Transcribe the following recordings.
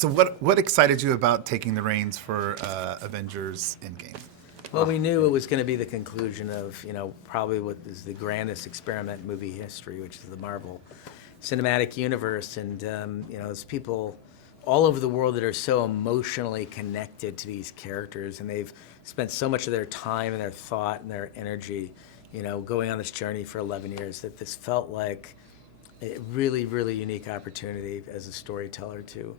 So what excited you about taking the reins for Avengers Endgame? Well, we knew it was going to be the conclusion of, probably what is the grandest experiment in movie history, which is the Marvel Cinematic Universe. And, there's people all over the world that are so emotionally connected to these characters, and they've spent so much of their time and their thought and their energy, going on this journey for 11 years, that this felt like a really, really unique opportunity as a storyteller to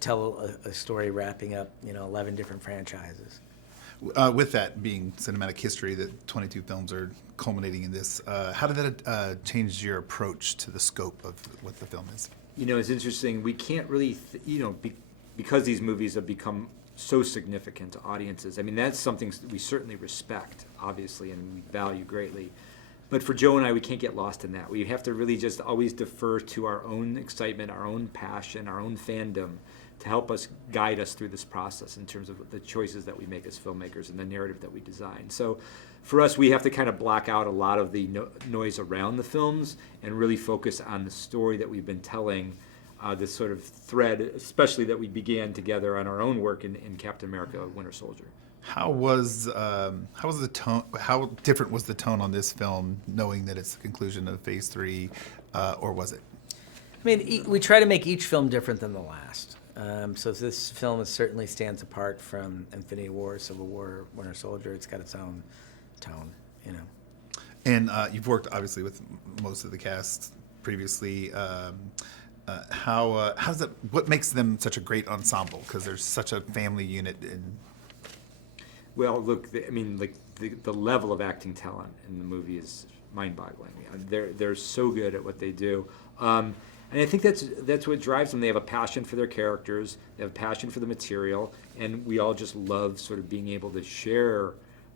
tell a story wrapping up, 11 different franchises. With that being cinematic history, that 22 films are culminating in this, how did that change your approach to the scope of what the film is? It's interesting. We can't really, because these movies have become so significant to audiences. I mean, that's something we certainly respect, obviously, and we value greatly. But for Joe and I, we can't get lost in that. We have to really just always defer to our own excitement, our own passion, our own fandom, to help us guide us through this process in terms of the choices that we make as filmmakers and the narrative that we design. So for us, we have to kind of block out a lot of the noise around the films and really focus on the story that we've been telling, this sort of thread, especially that we began together on our own work in Captain America: Winter Soldier. How was the tone? How different was the tone on this film, knowing that it's the conclusion of Phase 3, or was it? I mean, we try to make each film different than the last. So this film certainly stands apart from Infinity War, Civil War, Winter Soldier. It's got its own tone, And you've worked obviously with most of the cast previously. How's that? What makes them such a great ensemble? Because there's such a family unit. Well, look, the level of acting talent in the movie is mind-boggling. They're so good at what they do. And I think that's what drives them. They have a passion for their characters, they have a passion for the material, and we all just love sort of being able to share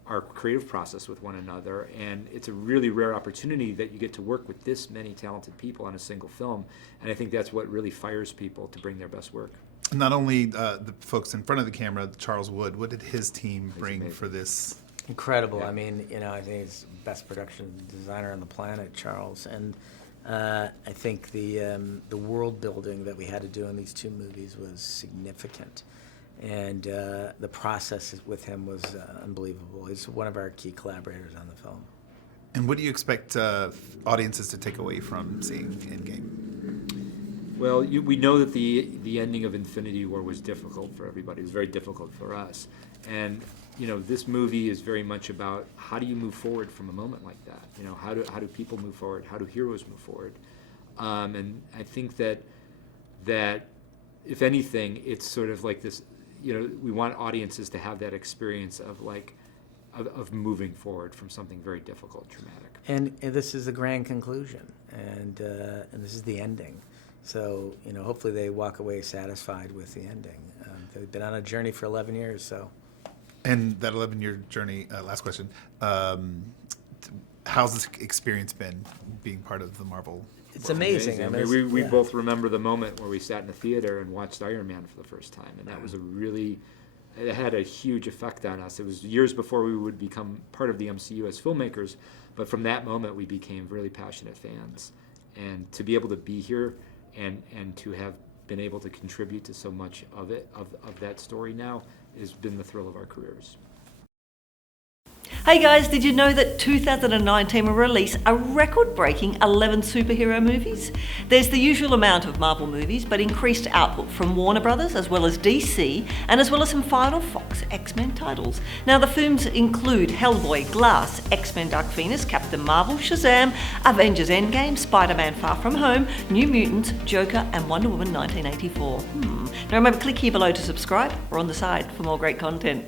our creative process with one another. And it's a really rare opportunity that you get to work with this many talented people on a single film. And I think that's what really fires people to bring their best work. Not only the folks in front of the camera, Charles Wood, what did his team bring for this? Incredible. Yeah. I mean, I think he's the best production designer on the planet, Charles. And I think the world building that we had to do in these two movies was significant, and the process with him was unbelievable. He's one of our key collaborators on the film. And what do you expect audiences to take away from seeing Endgame? Well, we know that the ending of Infinity War was difficult for everybody. It was very difficult for us, and this movie is very much about how do you move forward from a moment like that. How do people move forward? How do heroes move forward? And I think that if anything, it's sort of like this. We want audiences to have that experience of moving forward from something very difficult, traumatic. And this is the grand conclusion, and this is the ending. So hopefully they walk away satisfied with the ending. They've been on a journey for 11 years, so. And that 11-year journey, last question, how's this experience been, being part of the Marvel? It's amazing. I mean, we both remember the moment where we sat in the theater and watched Iron Man for the first time, and that was it had a huge effect on us. It was years before we would become part of the MCU as filmmakers, but from that moment we became really passionate fans. And to be able to be here and to have been able to contribute to so much of that story now has been the thrill of our careers. Hey guys, did you know that 2019 will release a record-breaking 11 superhero movies? There's the usual amount of Marvel movies, but increased output from Warner Brothers, as well as DC, and as well as some final Fox X-Men titles. Now the films include Hellboy, Glass, X-Men Dark Phoenix, Captain Marvel, Shazam, Avengers Endgame, Spider-Man Far From Home, New Mutants, Joker, and Wonder Woman 1984. Now remember, click here below to subscribe or on the side for more great content.